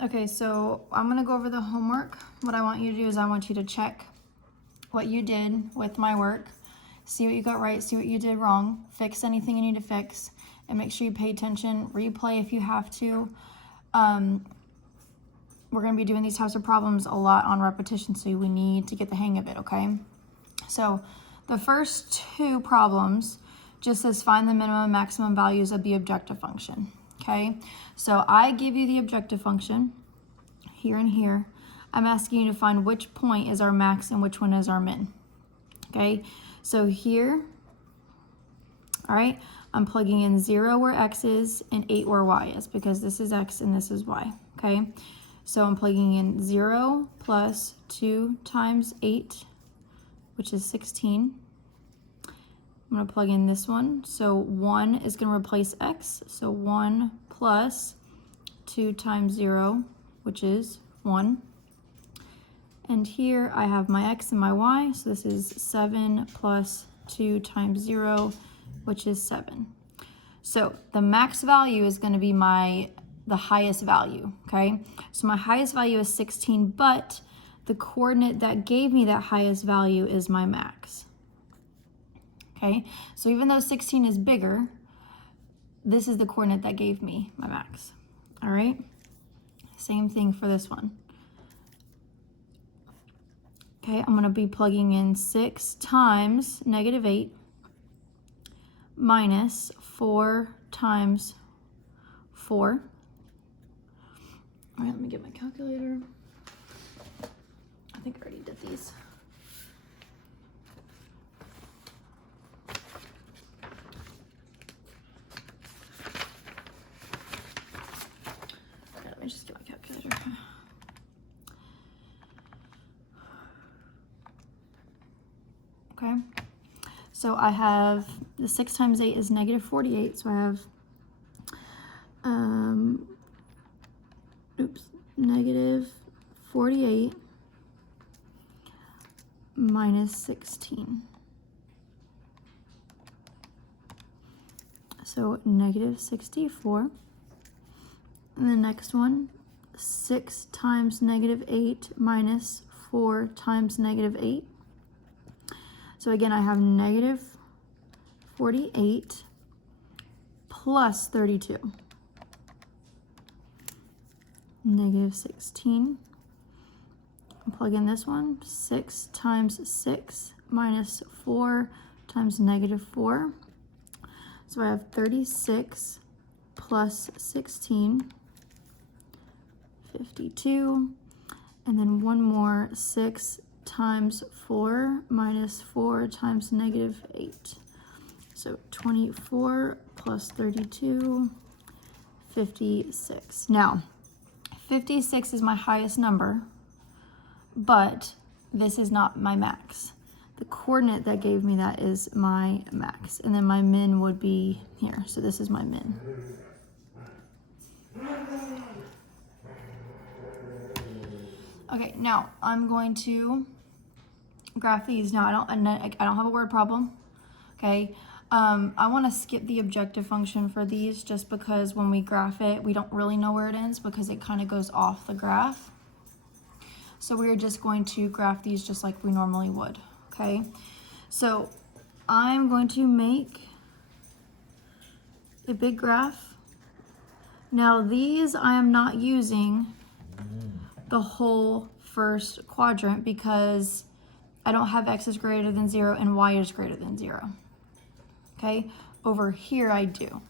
Okay, so I'm gonna go over the homework. What I want you to do is I want you to check what you did with my work, see what you got right, see what you did wrong, fix anything you need to fix, and make sure you pay attention, replay if you have to. We're gonna be doing these types of problems a lot on repetition, so we need to get the hang of it, okay? So the first two problems just says find the minimum and maximum values of the objective function, okay? So I give you the objective function here and here. I'm asking you to find which point is our max and which one is our min, okay? So here, all right, I'm plugging in 0 where x is and 8 where y is, because this is x and this is y, okay? So I'm plugging in 0 plus 2 times 8, which is 16. I'm going to plug in this one. So 1 is going to replace x. So 1 plus 2 times 0, which is 1. And here I have my x and my y. So this is 7 plus 2 times 0, which is 7. So the max value is going to be the highest value, okay? So my highest value is 16, but the coordinate that gave me that highest value is my max. Okay, so even though 16 is bigger, this is the coordinate that gave me my max. All right, same thing for this one. Okay, I'm gonna be plugging in 6 times negative 8 minus 4 times 4. All right, let me get my calculator. I think I already did these. Let me just get my calculator. Okay, so I have the 6 times 8 is negative 48, so I have negative 48 minus 16. So negative 64. And the next one, 6 times negative 8 minus 4 times negative 8. So again, I have negative 48 plus 32. Negative 16. Plug in this one, 6 times 6 minus 4 times negative 4. So I have 36 plus 16, 52. And then one more, 6 times 4 minus 4 times negative 8. So 24 plus 32, 56. Now, 56 is my highest number, but this is not my max. The coordinate that gave me that is my max. And then my min would be here. So this is my min. Okay, now I'm going to graph these. Now I don't have a word problem. Okay. I want to skip the objective function for these just because when we graph it, we don't really know where it ends because it kind of goes off the graph. So we're just going to graph these just like we normally would, okay? So I'm going to make a big graph. Now these I am not using the whole first quadrant because I don't have x is greater than 0 and y is greater than 0. Okay, over here I do.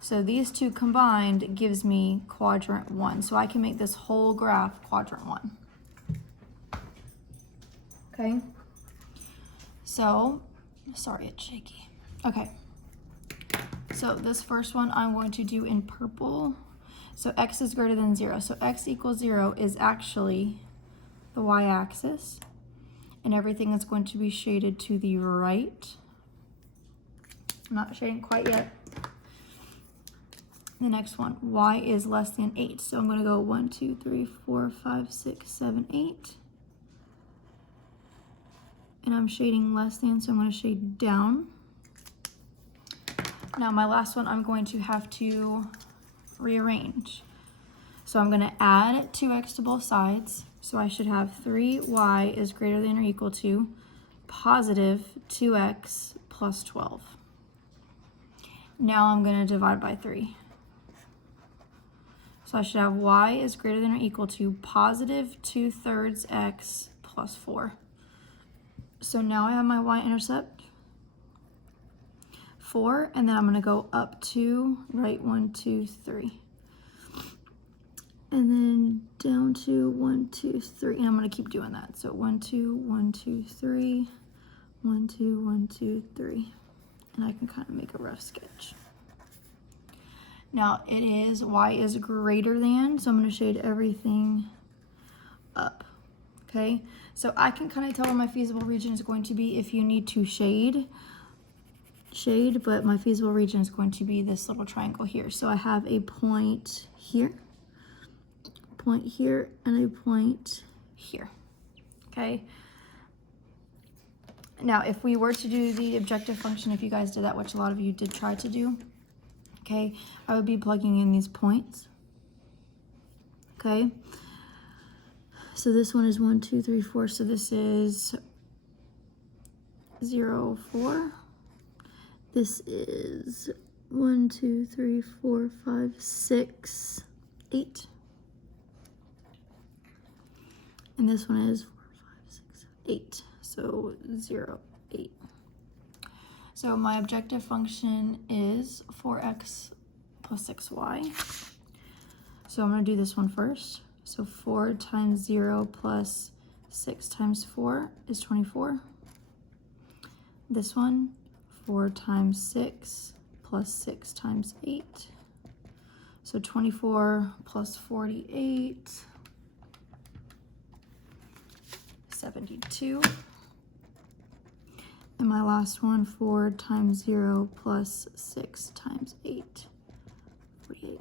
So these two combined gives me quadrant 1. So I can make this whole graph quadrant 1. Okay, so, sorry it's shaky. Okay, so this first one I'm going to do in purple. So x is greater than 0. So x equals 0 is actually the y-axis. And everything is going to be shaded to the right. I'm not shading quite yet. The next one, y is less than 8. So I'm going to go 1, 2, 3, 4, 5, 6, 7, 8. And I'm shading less than, so I'm going to shade down. Now my last one, I'm going to have to rearrange. So I'm going to add 2x to both sides. So I should have 3y is greater than or equal to positive 2x plus 12. Now I'm going to divide by 3. So I should have y is greater than or equal to positive 2/3 x plus 4. So now I have my y-intercept, 4, and then I'm going to go up 2, right, 1, 2, 3. And then down to 1, 2, 3. And I'm going to keep doing that. So 1, 2, 1, 2, 3, 1, 2, 1, 2, 3. And I can kind of make a rough sketch. Now it is y is greater than, so I'm going to shade everything up. Okay, so I can kind of tell where my feasible region is going to be. If you need to shade, but my feasible region is going to be this little triangle here. So I have a point here, and a point here. Okay. Now, if we were to do the objective function, if you guys did that, which a lot of you did try to do, okay, I would be plugging in these points. Okay. So this one is 1, 2, 3, 4. So this is 0, 4. This is 1, 2, 3, 4, 5, 6, 8. And this one is 4, 5, 6, 8. So 0, 8. So my objective function is 4x plus 6y. So I'm going to do this one first. So 4 times 0 plus 6 times 4 is 24. This one, 4 times 6 plus 6 times 8. So 24 plus 48, 72. And my last one, 4 times 0 plus 6 times 8, 48.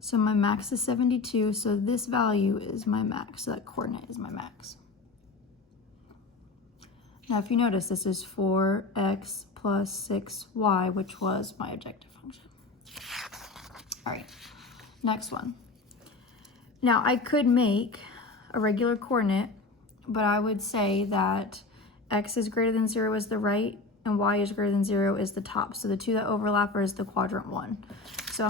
So my max is 72, so this value is my max, so that coordinate is my max. Now if you notice, this is 4x plus 6y, which was my objective function. All right, next one. Now I could make a regular coordinate, but I would say that x is greater than 0 is the right, and y is greater than 0 is the top. So the two that overlap are the quadrant 1. So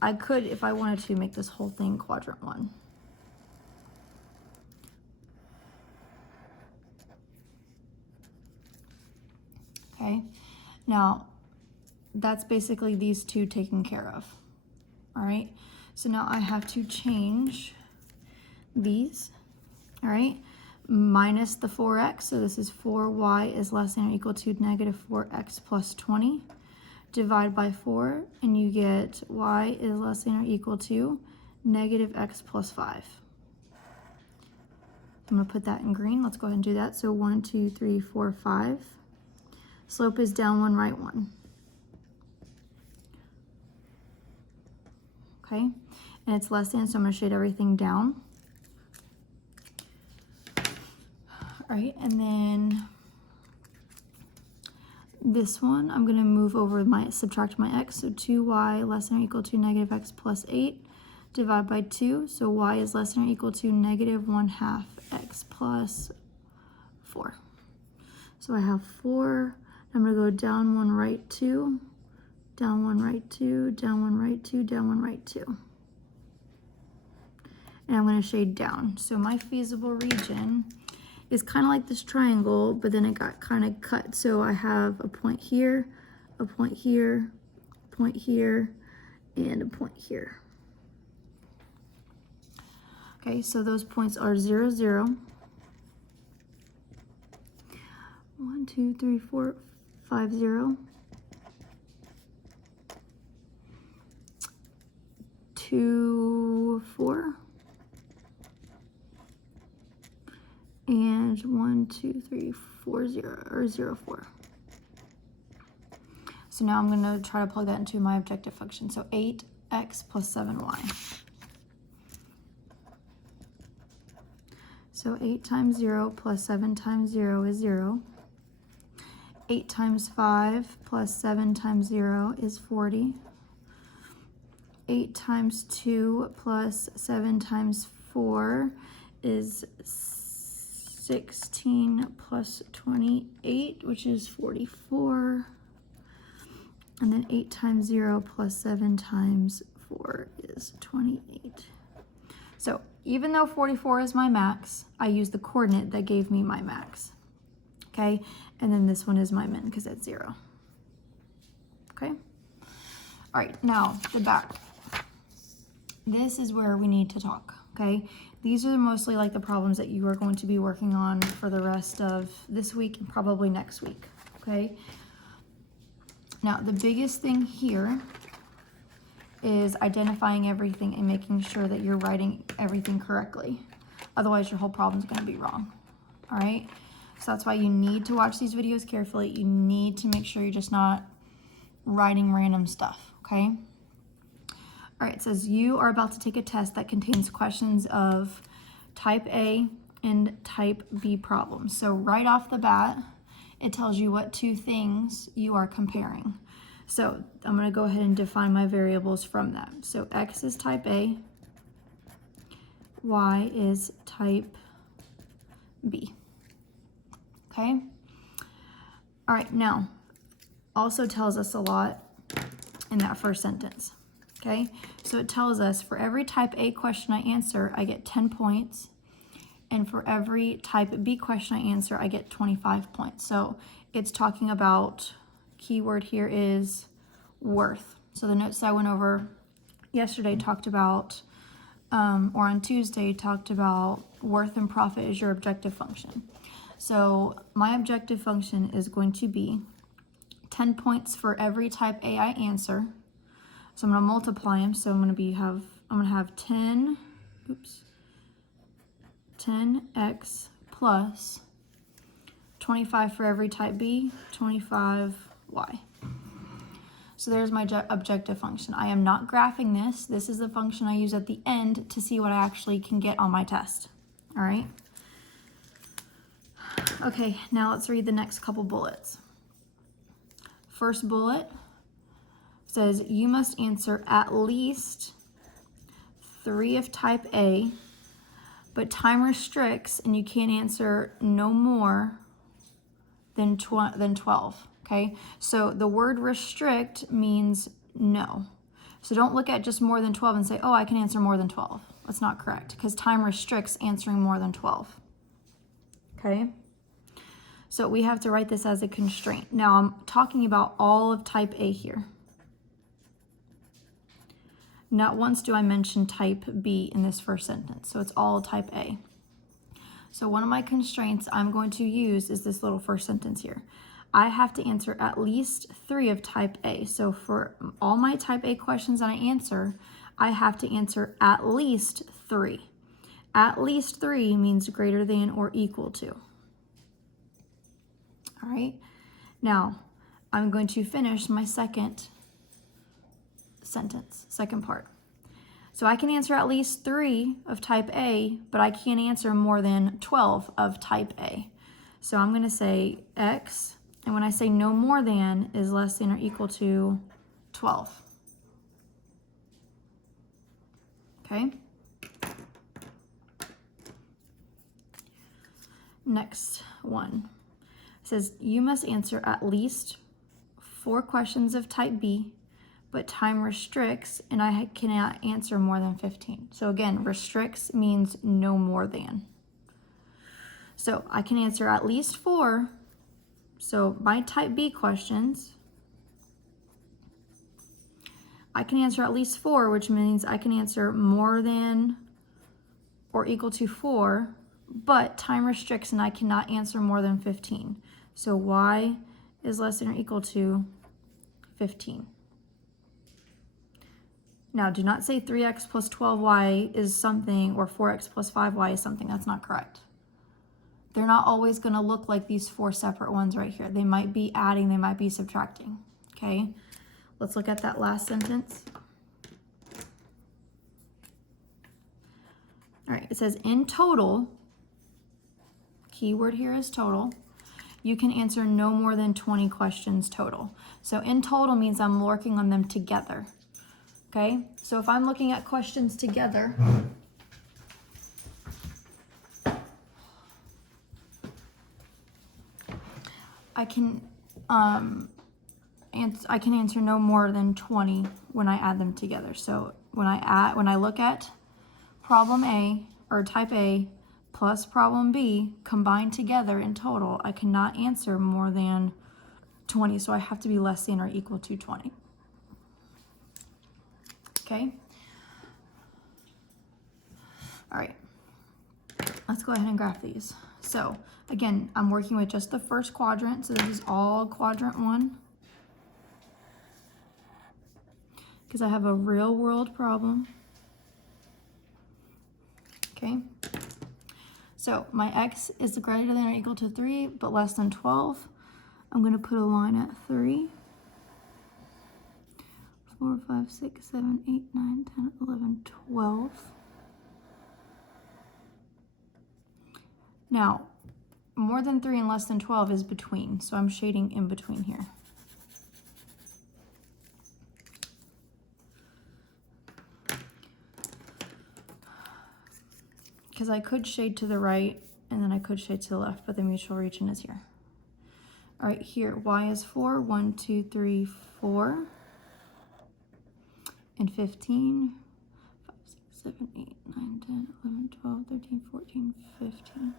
I could, if I wanted to, make this whole thing quadrant 1. Okay, now that's basically these two taken care of. All right, so now I have to change these, all right, minus the 4x, so this is 4y is less than or equal to negative 4x plus 20. Divide by 4, and you get y is less than or equal to negative x plus 5. I'm going to put that in green. Let's go ahead and do that. So 1, 2, 3, 4, 5. Slope is down 1, right 1. Okay, and it's less than, so I'm going to shade everything down. All right, and then this one, I'm going to move over subtract my x, so 2y less than or equal to negative x plus 8, divide by 2, so y is less than or equal to negative 1/2 x plus 4. So I have 4, I'm going to go down 1, right 2, down 1, right 2, down 1, right 2, down 1, right 2. And I'm going to shade down. So my feasible region is kind of like this triangle, but then it got kind of cut. So I have a point here, a point here, a point here, and a point here. Okay, so those points are 0, 0, 1, 2, 3, 4, 5, 0, 2, 4, and 1, 2, 3, 4, 0, or 0, 4. So now I'm going to try to plug that into my objective function. So 8x plus 7y. So 8 times 0 plus 7 times 0 is 0. 8 times 5 plus 7 times 0 is 40. 8 times 2 plus 7 times 4 is 16 plus 28, which is 44. And then 8 times 0 plus 7 times 4 is 28. So even though 44 is my max, I use the coordinate that gave me my max. Okay, and then this one is my min because it's 0. Okay, all right, now the back. This is where we need to talk, okay? These are mostly like the problems that you are going to be working on for the rest of this week and probably next week, okay? Now, the biggest thing here is identifying everything and making sure that you're writing everything correctly. Otherwise, your whole problem is going to be wrong, all right? So that's why you need to watch these videos carefully. You need to make sure you're just not writing random stuff, okay? All right, it says you are about to take a test that contains questions of type A and type B problems. So right off the bat, it tells you what two things you are comparing. So I'm going to go ahead and define my variables from that. So X is type A, Y is type B. Okay? All right, now, also tells us a lot in that first sentence. Okay? So it tells us for every type A question I answer, I get 10 points. And for every type B question I answer, I get 25 points. So it's talking about, keyword here is worth. So the notes I went over yesterday talked about, or on Tuesday, talked about worth and profit is your objective function. So my objective function is going to be 10 points for every type A I answer. So I'm going to multiply them. So I'm going to have 10x plus 25 for every type B, 25y. So there's my objective function. I am not graphing this. This is the function I use at the end to see what I actually can get on my test. All right. Okay, now let's read the next couple bullets. First bullet says you must answer at least 3 of type A, but time restricts and you can't answer no more than 12, okay? So the word restrict means no. So don't look at just more than 12 and say, oh, I can answer more than 12. That's not correct because time restricts answering more than 12, okay? So we have to write this as a constraint. Now I'm talking about all of type A here. Not once do I mention type B in this first sentence, so it's all type A. So one of my constraints I'm going to use is this little first sentence here. I have to answer at least 3 of type A. So for all my type A questions that I answer, I have to answer at least 3. At least 3 means greater than or equal to. All right, now I'm going to finish my second sentence, second part. So I can answer at least 3 of type A, but I can't answer more than 12 of type A. So I'm going to say X, and when I say no more than is less than or equal to 12. Okay? Next one. It says you must answer at least 4 questions of type B, but time restricts and I cannot answer more than 15. So again, restricts means no more than. So I can answer at least 4. So my type B questions, I can answer at least 4, which means I can answer more than or equal to 4, but time restricts and I cannot answer more than 15. So y is less than or equal to 15. Now, do not say 3x plus 12y is something or 4x plus 5y is something. That's not correct. They're not always going to look like these 4 separate ones right here. They might be adding, they might be subtracting. Okay, let's look at that last sentence. All right, it says in total, keyword here is total, you can answer no more than 20 questions total. So in total means I'm working on them together. Okay, so if I'm looking at questions together, I can answer no more than 20 when I add them together. So when I look at problem A or type A plus problem B combined together in total, I cannot answer more than 20. So I have to be less than or equal to 20. Okay. All right. Let's go ahead and graph these. So again, I'm working with just the first quadrant. So this is all quadrant 1. Because I have a real world problem. Okay. So my x is greater than or equal to 3, but less than 12. I'm going to put a line at 3. 4, 5, 6, 7, 8, 9, 10, 11, 12. Now, more than 3 and less than 12 is between, so I'm shading in between here. Because I could shade to the right, and then I could shade to the left, but the mutual region is here. All right, here, y is 4, 1, 2, 3, 4, and 15, 5, 6, 7, 8, 9, 10, 11, 12, 13, 14, 15.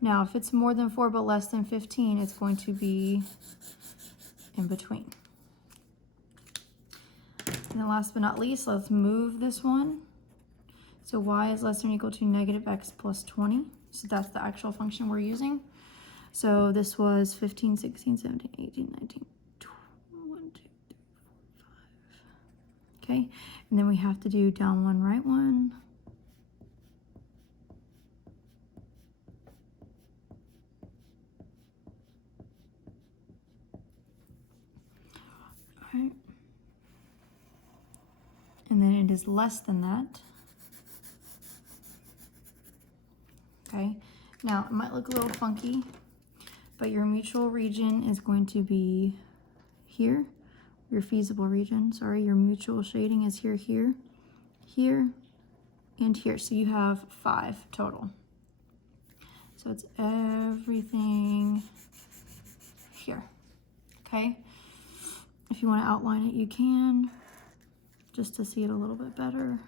Now, if it's more than 4 but less than 15, it's going to be in between. And then last but not least, let's move this one. So y is less than or equal to negative x plus 20. So that's the actual function we're using. So this was 15, 16, 17, 18, 19, 20, 1, 2, 3, 4, 5. Okay, and then we have to do down 1, right 1. All right. And then it is less than that. Okay, now it might look a little funky, but your mutual region is going to be here. Your feasible region, sorry, your mutual shading is here, here, here, and here. So you have 5 total. So it's everything here, okay? If you want to outline it, you can, just to see it a little bit better.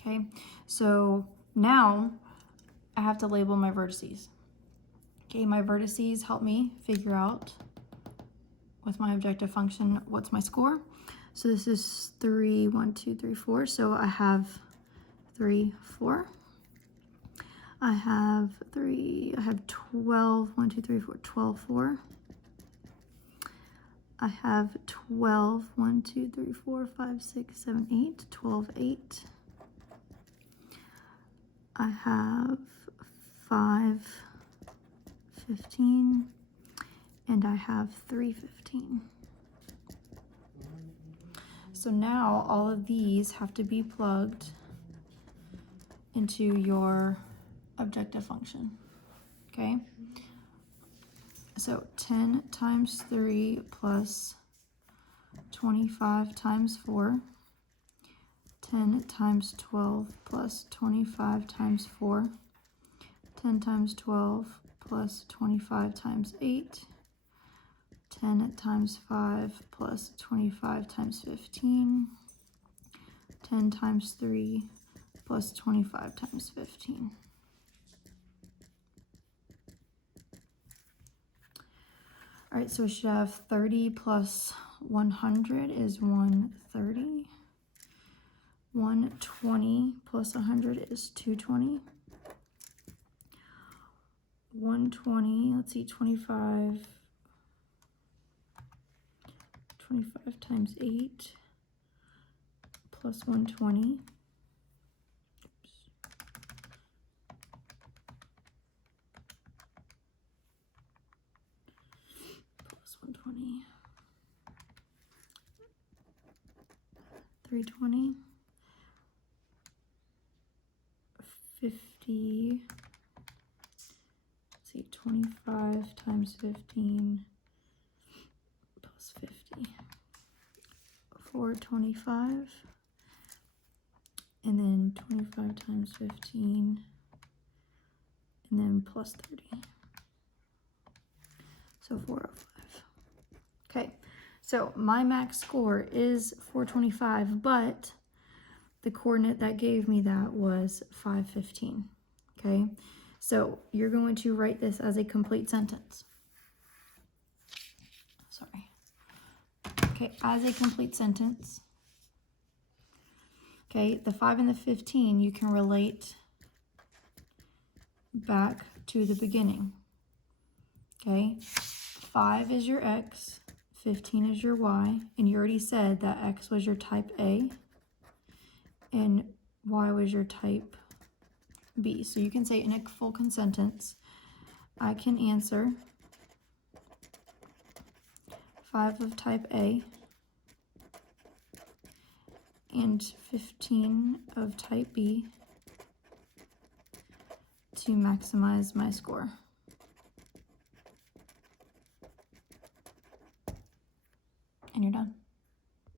Okay, so now I have to label my vertices. Okay, my vertices help me figure out with my objective function what's my score. So this is 3, 1, 2, 3, 4. So I have 3, 4. I have 12, 1, 2, 3, 4, 12, 4. I have 12, 1, 2, 3, 4, 5, 6, 7, 8, 12, 8. I have 5, 15, and I have 3, 15. So now all of these have to be plugged into your objective function, okay? So 10 times 3 plus 25 times 4. 10 times 12 plus 25 times 4. 10 times 12 plus 25 times 8. 10 times 5 plus 25 times 15. 10 times 3 plus 25 times 15. All right, so we should have 30 plus 100 is 130. 120 plus 100 is 220. 120, let's see, 25 times 8 plus 120. Plus 120. 320. 50. Let's see, 25 times 15 plus 50. 425, and then 25 times 15, and then plus 30. So 405. Okay, so my max score is 425, but the coordinate that gave me that was 515. Okay, so you're going to write this as a complete sentence. Sorry. Okay, as a complete sentence. Okay, the 5 and the 15 you can relate back to the beginning. Okay, 5 is your x, 15 is your y, and you already said that x was your type A and y was your type B. So you can say in a full sentence, I can answer 5 of type A and 15 of type B to maximize my score. And you're done.